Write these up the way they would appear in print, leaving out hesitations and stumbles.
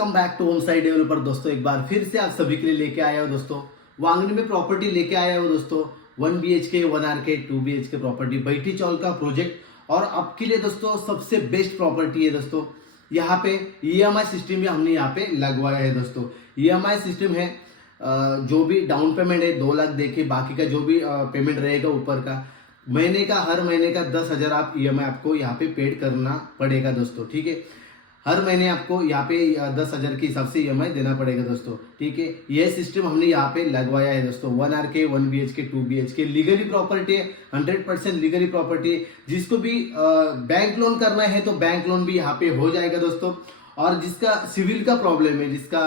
Welcome back to home side developer दोस्तों। एक बार फिर से आप सभी के लिए लेके आया हो दोस्तों, वांगनी में प्रॉपर्टी लेके आया हो दोस्तों। 1 BHK 1 RK 2 BHK प्रॉपर्टी बैठी चौल का प्रोजेक्ट और आपके लिए दोस्तों सबसे बेस्ट प्रॉपर्टी है दोस्तों। यहाँ पे EMI सिस्टम भी हमने यहाँ पे लगवाया है दोस्तों। EMI सिस्टम है, जो भी डाउन पेमेंट है 2 लाख देके बाकी का जो भी पेमेंट रहेगा ऊपर का महीने का, हर महीने का 10,000 आप EMI आपको यहाँ पे पेड करना पड़ेगा दोस्तों। ठीक है, हर महीने आपको यहाँ पे 10,000 के हिसाब से EMI देना पड़ेगा दोस्तों। ठीक है, यह सिस्टम हमने यहाँ पे लगवाया है दोस्तों। 1 RK 1 BHK 2 BHK legally property है, 100% लीगली प्रॉपर्टी है। जिसको भी बैंक लोन करना है तो बैंक लोन भी यहाँ पे हो जाएगा दोस्तों। और जिसका सिविल का प्रॉब्लम है, जिसका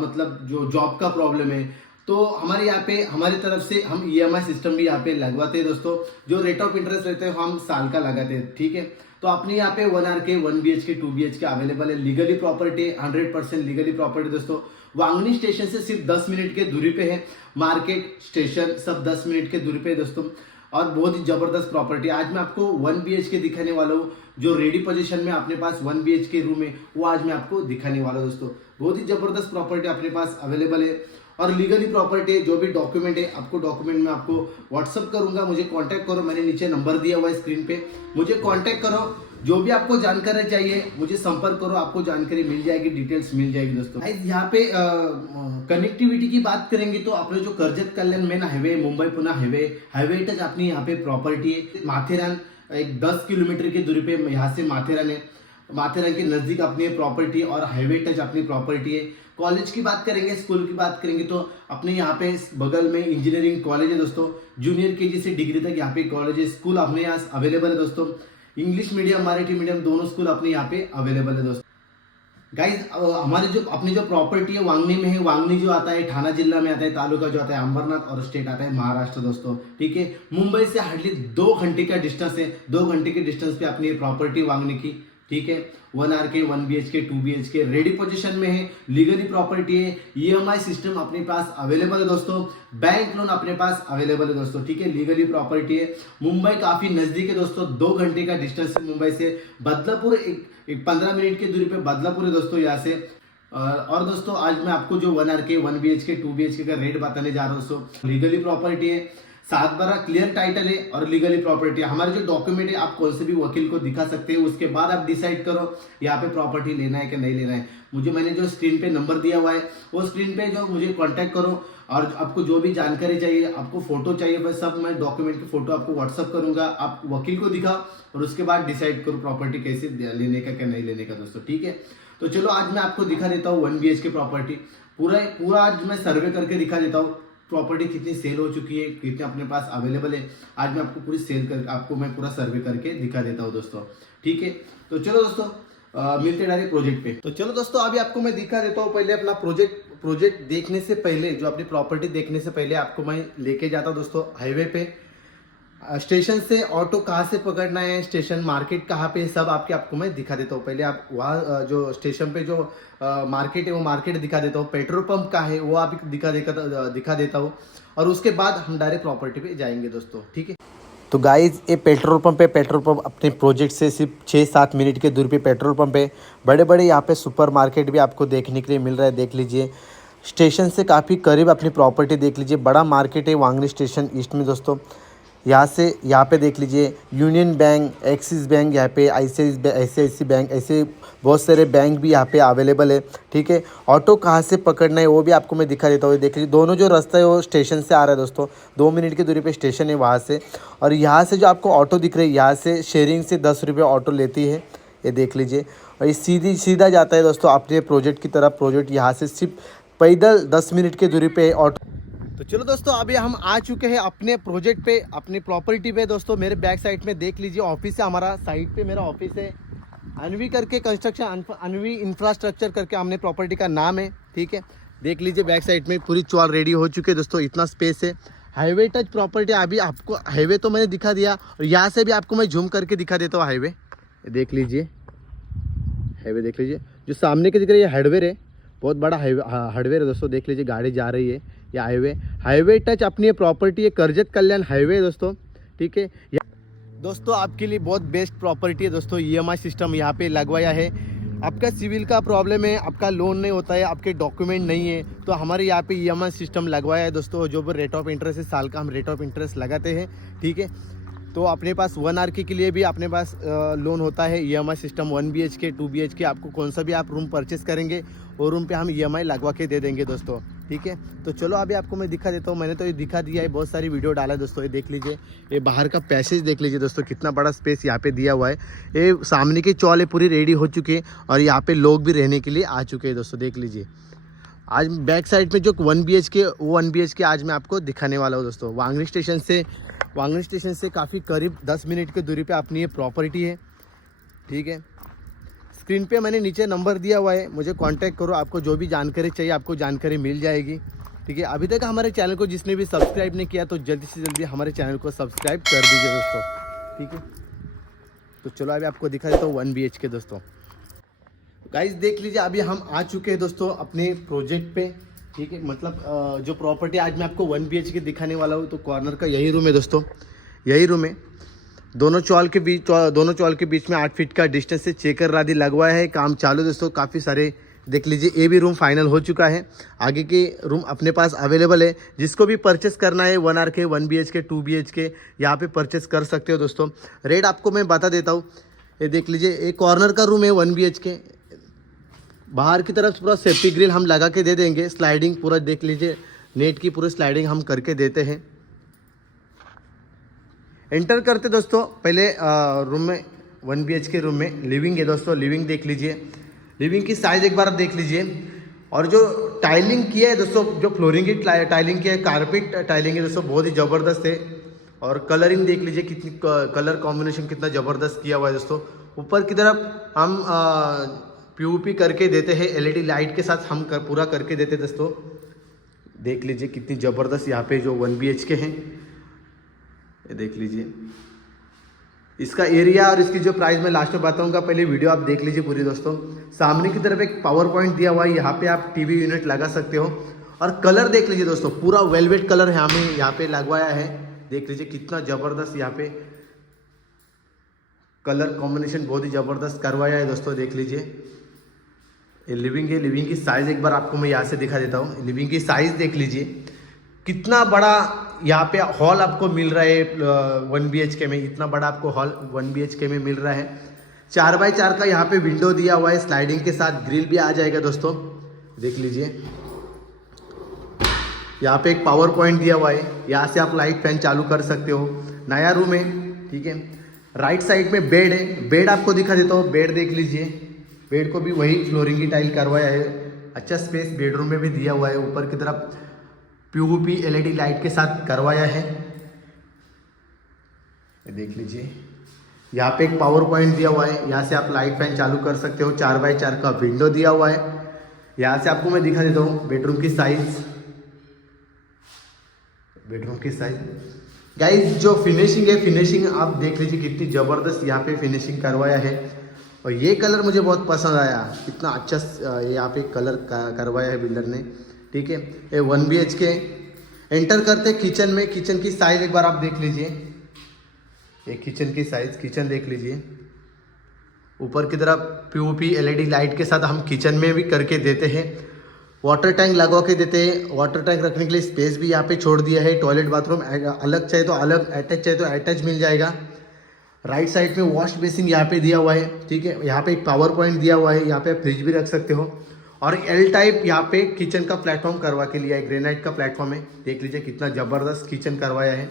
मतलब जो जॉब का प्रॉब्लम है, तो हमारे यहाँ पे हमारी तरफ से हम EMI सिस्टम भी यहाँ पे लगवाते हैं दोस्तों। जो रेट ऑफ इंटरेस्ट रहते हैं हम साल का लगाते हैं। ठीक है, तो अपने यहाँ पे 1 RK 1 BHK 2 BHK अवेलेबल है, लीगली प्रॉपर्टी, 100% लीगली प्रॉपर्टी दोस्तों। वांगनी स्टेशन से सिर्फ 10 मिनट के दूरी पे है, मार्केट स्टेशन सब 10 मिनट के दूरी पे है दोस्तों। और बहुत ही जबरदस्त प्रॉपर्टी। आज मैं आपको 1 BHK दिखाने वाला हूँ, जो रेडी पोजीशन में अपने पास 1 BHK रूम है वो आज मैं आपको दिखाने वाला हूँ दोस्तों। बहुत ही जबरदस्त प्रॉपर्टी अपने पास अवेलेबल है और लीगली प्रॉपर्टी है। जो भी डॉक्यूमेंट है आपको डॉक्यूमेंट में आपको व्हाट्सअप करूंगा, मुझे कांटेक्ट करो। मैंने नीचे नंबर दिया हुआ है स्क्रीन पे, मुझे कांटेक्ट करो। जो भी आपको जानकारी चाहिए मुझे संपर्क करो, आपको जानकारी मिल जाएगी, डिटेल्स मिल जाएगी दोस्तों। यहाँ पे कनेक्टिविटी की बात करेंगे तो अपने जो Karjat Kalyan main highway, Mumbai Pune highway तक अपनी यहाँ पे प्रॉपर्टी है। माथेरान एक 10 किलोमीटर की दूरी पे यहाँ से माथेरान है। माथेरान के नजदीक अपनी प्रॉपर्टी और हाईवे टच अपनी प्रॉपर्टी है। कॉलेज की बात करेंगे, स्कूल की बात करेंगे तो अपने यहाँ पे बगल में इंजीनियरिंग कॉलेज है दोस्तों। जूनियर KG से डिग्री तक यहाँ पे कॉलेज है, स्कूल अपने यहाँ अवेलेबल है दोस्तों। इंग्लिश मीडियम मराठी मीडियम दोनों स्कूल अपने यहाँ पे अवेलेबल है दोस्तों। गाइज हमारी जो अपनी जो प्रॉपर्टी है वांगनी में है। वांगनी जो आता है ठाणा जिला में आता है, तालुका जो आता है अंबरनाथ और स्टेट आता है महाराष्ट्र दोस्तों। ठीक है, मुंबई से हार्डली 2 घंटे का डिस्टेंस है। 2 घंटे के डिस्टेंस पे अपनी प्रॉपर्टी वांगनी की। ठीक है, 1 RK 1 BHK 2 BHK ready position में है, लीगली प्रॉपर्टी है। EMI सिस्टम अपने पास अवेलेबल है दोस्तों, बैंक लोन अपने पास अवेलेबल है दोस्तों। ठीक है, लीगली प्रॉपर्टी है। मुंबई काफी नजदीक है दोस्तों, 2 घंटे का डिस्टेंस है मुंबई से। बदलापुर एक 15 मिनट की दूरी पे बदलापुर है दोस्तों यहाँ से। और दोस्तों आज मैं आपको जो 1 RK 1 BHK 2 BHK का रेट बताने जा रहा हूँ दोस्तों। लीगली प्रॉपर्टी है, 7/12 क्लियर टाइटल है और लीगली प्रॉपर्टी है। हमारे जो डॉक्यूमेंट है आप कौन से भी वकील को दिखा सकते हैं, उसके बाद आप डिसाइड करो यहाँ पे प्रॉपर्टी लेना है कि नहीं लेना है। मैंने जो स्क्रीन पे नंबर दिया हुआ है वो स्क्रीन पे जो मुझे कांटेक्ट करो। और आपको जो भी जानकारी चाहिए, आपको फोटो चाहिए, बस सब मैं डॉक्यूमेंट की फोटो आपको व्हाट्सअप करूंगा। आप वकील को दिखाओ और उसके बाद डिसाइड करो प्रॉपर्टी कैसे लेने का क्या नहीं लेने का दोस्तों। ठीक है, तो चलो आज मैं आपको दिखा देता हूँ 1 BHK प्रॉपर्टी। पूरा आज मैं सर्वे करके दिखा देता हूँ प्रॉपर्टी कितनी सेल हो चुकी है, कितने अपने पास अवेलेबल है। आज मैं आपको पूरी सेल कर आपको मैं पूरा सर्वे करके दिखा देता हूँ दोस्तों। ठीक है, तो चलो दोस्तों मिलते डायरेक्ट प्रोजेक्ट पे। तो चलो दोस्तों अभी आपको मैं दिखा देता हूँ। पहले अपना प्रोजेक्ट देखने से पहले, जो अपनी प्रॉपर्टी देखने से पहले आपको मैं लेके जाता हूँ दोस्तों हाईवे पे। स्टेशन से ऑटो कहाँ से पकड़ना है, स्टेशन मार्केट कहाँ पे, सब आपको मैं दिखा देता हूँ। पहले आप वहाँ जो स्टेशन पे जो मार्केट है वो मार्केट दिखा देता हूँ। पेट्रोल पंप कहाँ है वो आप दिखा देता हूँ। और उसके बाद हम डायरेक्ट प्रॉपर्टी पे जाएंगे दोस्तों। ठीक है, तो गाइज ये पेट्रोल पंप है। पेट्रोल पंप अपने प्रोजेक्ट से सिर्फ 6-7 मिनट के दूरी पे पेट्रोल पंप है। बड़े बड़े यहाँ पे सुपर मार्केट भी आपको देखने के लिए मिल रहा है, देख लीजिए। स्टेशन से काफ़ी करीब अपनी प्रॉपर्टी देख लीजिए। बड़ा मार्केट है वांगनी स्टेशन ईस्ट में दोस्तों। यहाँ पे देख लीजिए यूनियन बैंक, एक्सिस बैंक, यहाँ पे ICICI बैंक, ऐसे बहुत सारे बैंक भी यहाँ पे अवेलेबल है। ठीक है, ऑटो कहाँ से पकड़ना है वो भी आपको मैं दिखा देता हूँ। देख लीजिए दोनों जो रास्ता है वो स्टेशन से आ रहा है दोस्तों। 2 मिनट की दूरी पे स्टेशन है वहाँ से। और यहाँ से जो आपको ऑटो दिख रही है, यहाँ से शेयरिंग से 10 रुपये ऑटो लेती है, ये देख लीजिए। और ये सीधा जाता है दोस्तों अपने प्रोजेक्ट की तरफ। प्रोजेक्ट यहाँ से सिर्फ पैदल 10 मिनट की दूरी पे ऑटो। तो चलो दोस्तों अभी हम आ चुके हैं अपने प्रोजेक्ट पे, अपनी प्रॉपर्टी पे दोस्तों। मेरे बैक साइड में देख लीजिए ऑफिस है हमारा, साइड पे मेरा ऑफिस है। अनवी करके कंस्ट्रक्शन, अनवी इंफ्रास्ट्रक्चर करके हमने प्रॉपर्टी का नाम है। ठीक है, देख लीजिए बैक साइड में पूरी चौल रेडी हो चुके हैं दोस्तों। इतना स्पेस है, हाईवे टच प्रॉपर्टी। अभी आपको हाईवे तो मैंने दिखा दिया और यहाँ से भी आपको मैं झूम करके दिखा देता हूँ हाईवे। देख लीजिए हाईवे, देख लीजिए जो सामने के दिख रही है हार्डवेयर है, बहुत बड़ा हार्डवेयर है दोस्तों। देख लीजिए गाड़ी जा रही है, ये हाईवे टच अपनी प्रॉपर्टी है, कर्जत कल्याण हाईवे दोस्तों। ठीक है दोस्तों, आपके लिए बहुत बेस्ट प्रॉपर्टी है दोस्तों। EMI सिस्टम यहाँ पे लगवाया है। आपका सिविल का प्रॉब्लम है, आपका लोन नहीं होता है, आपके डॉक्यूमेंट नहीं है, तो हमारे यहाँ पे ईएमआई सिस्टम लगवाया है दोस्तों। जो भी रेट ऑफ इंटरेस्ट है, साल का हम रेट ऑफ इंटरेस्ट लगाते हैं, ठीक है। तो अपने पास 1 आर के लिए भी अपने पास लोन होता है, ईएमआई सिस्टम 1 BHK 2 BHK, आपको कौन सा भी आप रूम परचेस करेंगे और रूम पे हम ईएमआई लगवा के दे देंगे दोस्तों, ठीक है। तो चलो अभी आपको मैं दिखा देता हूँ। मैंने तो ये दिखा दिया है, बहुत सारी वीडियो डाला है दोस्तों। ये देख लीजिए, ये बाहर का पैसेज देख लीजिए दोस्तों, कितना बड़ा स्पेस यहाँ पे दिया हुआ है। ये सामने की चौल पूरी रेडी हो चुकी है और यहाँ पे लोग भी रहने के लिए आ चुके हैं दोस्तों, देख लीजिए। आज बैक साइड में जो 1 BHK वो 1 BHK आज मैं आपको दिखाने वाला हूँ दोस्तों। वांगनी स्टेशन से काफ़ी करीब 10 मिनट की दूरी पे अपनी ये प्रॉपर्टी है, ठीक है। स्क्रीन पे मैंने नीचे नंबर दिया हुआ है, मुझे कांटेक्ट करो। आपको जो भी जानकारी चाहिए आपको जानकारी मिल जाएगी, ठीक है। अभी तक हमारे चैनल को जिसने भी सब्सक्राइब नहीं किया तो जल्दी से जल्दी हमारे चैनल को सब्सक्राइब कर दीजिए दोस्तों, ठीक है। तो चलो अभी आपको दिखा देता हूँ 1 BHK दोस्तों। गाइस देख लीजिए, अभी हम आ चुके हैं दोस्तों अपने प्रोजेक्ट पे, ठीक है। मतलब जो प्रॉपर्टी आज मैं आपको 1 BHK दिखाने वाला हूँ, तो कॉर्नर का यही रूम है दोस्तों, यही रूम है। दोनों चॉल के बीच में 8 फीट का डिस्टेंस से चेकर रादी लगवाया है, काम चालू दोस्तों। काफ़ी सारे देख लीजिए, ये भी रूम फाइनल हो चुका है। आगे के रूम अपने पास अवेलेबल है, जिसको भी परचेस करना है 1 RK 1 BHK 2 BHK यहाँ पे परचेस कर सकते हो दोस्तों। रेट आपको मैं बता देता हूँ। ये देख लीजिए, एक कॉर्नर का रूम है 1 BHK। बाहर की तरफ पूरा सेफ्टी ग्रिल हम लगा के दे देंगे, स्लाइडिंग पूरा देख लीजिए, नेट की पूरी स्लाइडिंग हम करके देते हैं। एंटर करते दोस्तों पहले रूम में 1 BHK रूम में लिविंग है दोस्तों। लिविंग देख लीजिए, लिविंग की साइज़ एक बार देख लीजिए। और जो टाइलिंग किया है दोस्तों, जो फ्लोरिंग की टाइलिंग किया है, कारपेट टाइलिंग है दोस्तों, बहुत ही ज़बरदस्त है। और कलरिंग देख लीजिए, कितनी कलर कॉम्बिनेशन कितना ज़बरदस्त किया हुआ है दोस्तों। ऊपर की तरफ हम POP करके देते हैं, LED लाइट के साथ हम पूरा करके देते दोस्तों। देख लीजिए कितनी ज़बरदस्त यहाँ पे जो 1 BHK है, ये देख लीजिए। इसका एरिया और इसकी जो प्राइस मैं लास्ट में बताऊंगा, पहले वीडियो आप देख लीजिए पूरी दोस्तों। सामने की तरफ एक पावर पॉइंट दिया हुआ है, यहाँ पे आप टीवी यूनिट लगा सकते हो। और कलर देख लीजिए दोस्तों, पूरा वेलवेट कलर हमें यहाँ पे लगवाया है। देख लीजिए कितना ज़बरदस्त यहाँ पे कलर कॉम्बिनेशन बहुत ही ज़बरदस्त करवाया है दोस्तों, देख लीजिए। ये लिविंग है, लिविंग की साइज़ एक बार आपको मैं यहाँ से दिखा देता हूँ। लिविंग की साइज़ देख लीजिए, कितना बड़ा यहाँ पे हॉल आपको मिल रहा है 1 BHK में। इतना बड़ा आपको हॉल 1 BHK में मिल रहा है। 4x4 का यहाँ पे विंडो दिया हुआ है, स्लाइडिंग के साथ ग्रिल भी आ जाएगा दोस्तों, देख लीजिए। यहाँ पे एक पावर पॉइंट दिया हुआ है, यहाँ से आप लाइट फैन चालू कर सकते हो। नया रूम है, ठीक है। राइट साइड में बेड है, बेड आपको दिखा देता हूँ। बेड देख लीजिए, बेड को भी वही फ्लोरिंग की टाइल करवाया है। अच्छा स्पेस बेडरूम में भी दिया हुआ है। ऊपर की तरफ POP LED लाइट के साथ करवाया है, ये देख लीजिए। यहाँ पे एक पावर पॉइंट दिया हुआ है, यहाँ से आप लाइट फैन चालू कर सकते हो। 4x4 का विंडो दिया हुआ है। यहाँ से आपको मैं दिखा देता हूँ बेडरूम की साइज। बेडरूम की साइज गाइस, जो फिनिशिंग है, फिनिशिंग आप देख लीजिए कितनी ज़बरदस्त यहाँ पे फिनिशिंग करवाया है। और ये कलर मुझे बहुत पसंद आया, कितना अच्छा यहाँ पे कलर करवाया है बिल्डर ने, ठीक है। ये 1 BHK। एंटर करते किचन में, किचन की साइज़ एक बार आप देख लीजिए। ये किचन की साइज़, किचन देख लीजिए। ऊपर की तरफ POP LED लाइट के साथ हम किचन में भी करके देते हैं। वाटर टैंक लगवा के देते हैं। वाटर टैंक रखने के लिए स्पेस भी यहाँ पे छोड़ दिया है। टॉयलेट बाथरूम अलग चाहिए तो अलग, अटैच चाहिए तो अटैच मिल जाएगा। राइट साइड में वॉश बेसिन यहाँ पे दिया हुआ है, ठीक है। यहाँ पे एक पावर पॉइंट दिया हुआ है, यहाँ पे फ्रिज भी रख सकते हो। और L टाइप यहाँ पे किचन का प्लेटफॉर्म करवा के लिया है, ग्रेनाइट का प्लेटफॉर्म है। देख लीजिए कितना ज़बरदस्त किचन करवाया है,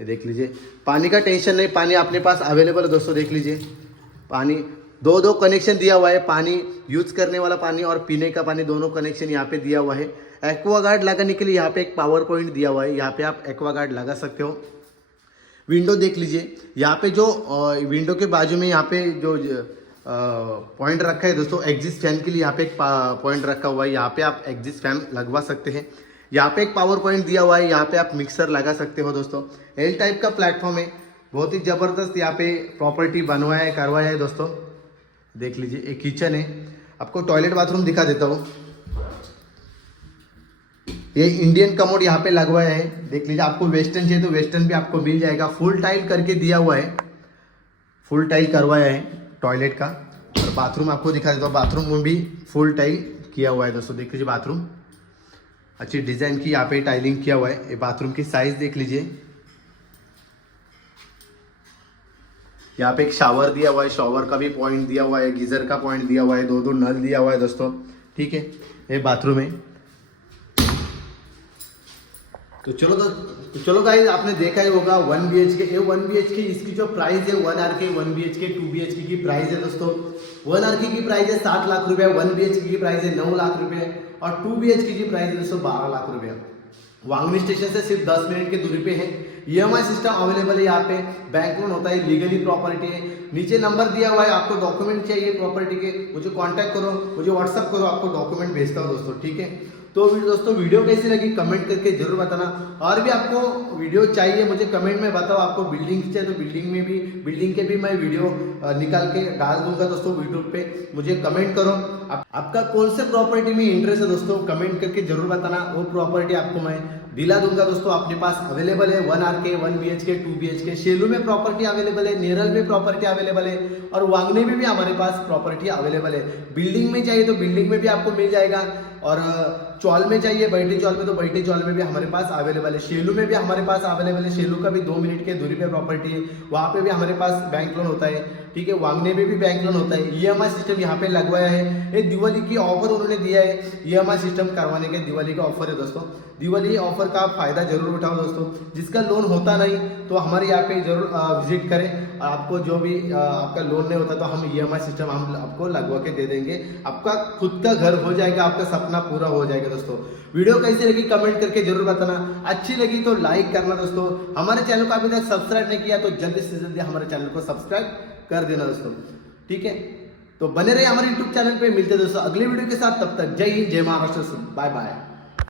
ये देख लीजिए। पानी का टेंशन नहीं, पानी अपने पास अवेलेबल है दोस्तों, देख लीजिए। पानी दो कनेक्शन दिया हुआ है, पानी यूज करने वाला पानी और पीने का पानी, दोनों कनेक्शन यहाँ पे दिया हुआ है। एक्वागार्ड लगाने के लिए यहाँ पे एक पावर पॉइंट दिया हुआ है, यहाँ पे आप एक्वागार्ड लगा सकते हो। विंडो देख लीजिए, यहाँ पे जो विंडो के बाजू में यहाँ पे जो पॉइंट रखा है दोस्तों, एग्जिस्ट फैन के लिए यहाँ पे एक पॉइंट रखा हुआ है। यहाँ पे आप एग्जिस्ट फैन लगवा सकते हैं। यहाँ पे एक पावर पॉइंट दिया हुआ है, यहाँ पे आप मिक्सर लगा सकते हो दोस्तों। L टाइप का प्लेटफॉर्म है, बहुत ही ज़बरदस्त यहाँ पे प्रॉपर्टी बनवाया है, करवाया है दोस्तों, देख लीजिए। एक किचन है, आपको टॉयलेट बाथरूम दिखा देता हूँ। ये इंडियन कमोड यहाँ पे लगवाया है, देख लीजिए। आपको वेस्टर्न चाहिए तो वेस्टर्न भी आपको मिल जाएगा। फुल टाइल करके दिया हुआ है, फुल टाइल करवाया है टॉयलेट का। और बाथरूम आपको दिखा देता हूँ। बाथरूम में भी फुल टाइल किया हुआ है दोस्तों, देख लीजिए बाथरूम अच्छी डिजाइन की यहाँ पे टाइलिंग किया हुआ है। ये बाथरूम की साइज देख लीजिए, यहाँ पे एक शावर दिया हुआ है, शावर का भी पॉइंट दिया हुआ है, गीजर का पॉइंट दिया हुआ है, दो नल दिया हुआ है दोस्तों, ठीक है। ये बाथरूम है। तो चलो गाइस, आपने देखा ही होगा 1 BHK, ये 1 BHK इसकी जो प्राइस है 1 RK 1 BHK 2 BHK की प्राइस है दोस्तों। 1 RK की प्राइस है 7 लाख रुपए, 1 BHK की प्राइस है 9 लाख रुपए और 2 BHK की प्राइस है दोस्तों 12 लाख रुपए। वांगनी स्टेशन से सिर्फ 10 मिनट की दूरी पे है। EMI सिस्टम अवेलेबल है यहाँ पे, बैंक लोन होता है, लीगली प्रॉपर्टी है। नीचे नंबर दिया हुआ है, आपको डॉक्यूमेंट चाहिए प्रॉपर्टी के, मुझे कांटेक्ट करो, मुझे व्हाट्सअप करो, आपको डॉक्यूमेंट भेजता हूँ दोस्तों, ठीक है। तो दोस्तों वीडियो कैसी लगी कमेंट करके जरूर बताना। और भी आपको वीडियो चाहिए मुझे कमेंट में बताओ। आपको बिल्डिंग चाहिए तो बिल्डिंग के भी मैं वीडियो निकाल के डाल दूंगा दोस्तों यूट्यूब पे, मुझे कमेंट करो। आपका कौन से प्रॉपर्टी में इंटरेस्ट है दोस्तों, कमेंट करके जरूर बताना, वो प्रॉपर्टी आपको मैं दिला दूंगा दोस्तों। अपने पास अवेलेबल है 1 RK 1 BHK 2 BHK, शेलू में प्रॉपर्टी अवेलेबल है, नेरल में प्रॉपर्टी अवेलेबल है और वांगनी में भी हमारे पास प्रॉपर्टी अवेलेबल है। बिल्डिंग में चाहिए तो बिल्डिंग में भी आपको मिल जाएगा और चौल में चाहिए, बैठी चौल में तो बैठी चौल में भी हमारे पास अवेलेबल है। शेलू में भी हमारे पास अवेलेबल है, शेलू का भी 2 मिनट के दूरी पे प्रॉपर्टी है, वहाँ पे भी हमारे पास बैंक लोन होता है, ठीक है। वांगने में भी बैंक लोन होता है। EMI सिस्टम यहाँ पे लगवाया है, ये दिवाली की ऑफर उन्होंने दिया है, EMI सिस्टम करवाने के दिवाली का ऑफर है दोस्तों। दिवाली ऑफर का फायदा जरूर उठाओ दोस्तों। जिसका लोन होता नहीं तो हमारे यहाँ पे जरूर विजिट करें, और आपको जो भी आपका लोन नहीं होता तो हम EMI सिस्टम हम आपको लगवा के दे देंगे, आपका खुद का घर हो जाएगा, आपका सपना पूरा हो जाएगा दोस्तों। वीडियो कैसी लगी कमेंट करके जरूर बताना, अच्छी लगी तो लाइक करना दोस्तों। हमारे चैनल को अभी तक सब्सक्राइब नहीं किया तो जल्दी से जल्दी हमारे चैनल को सब्सक्राइब कर देना दोस्तों, ठीक है। तो बने रहे हमारे YouTube चैनल पे, मिलते दोस्तों अगले वीडियो के साथ, तब तक जय हिंद जय महाराष्ट्र, बाय बाय।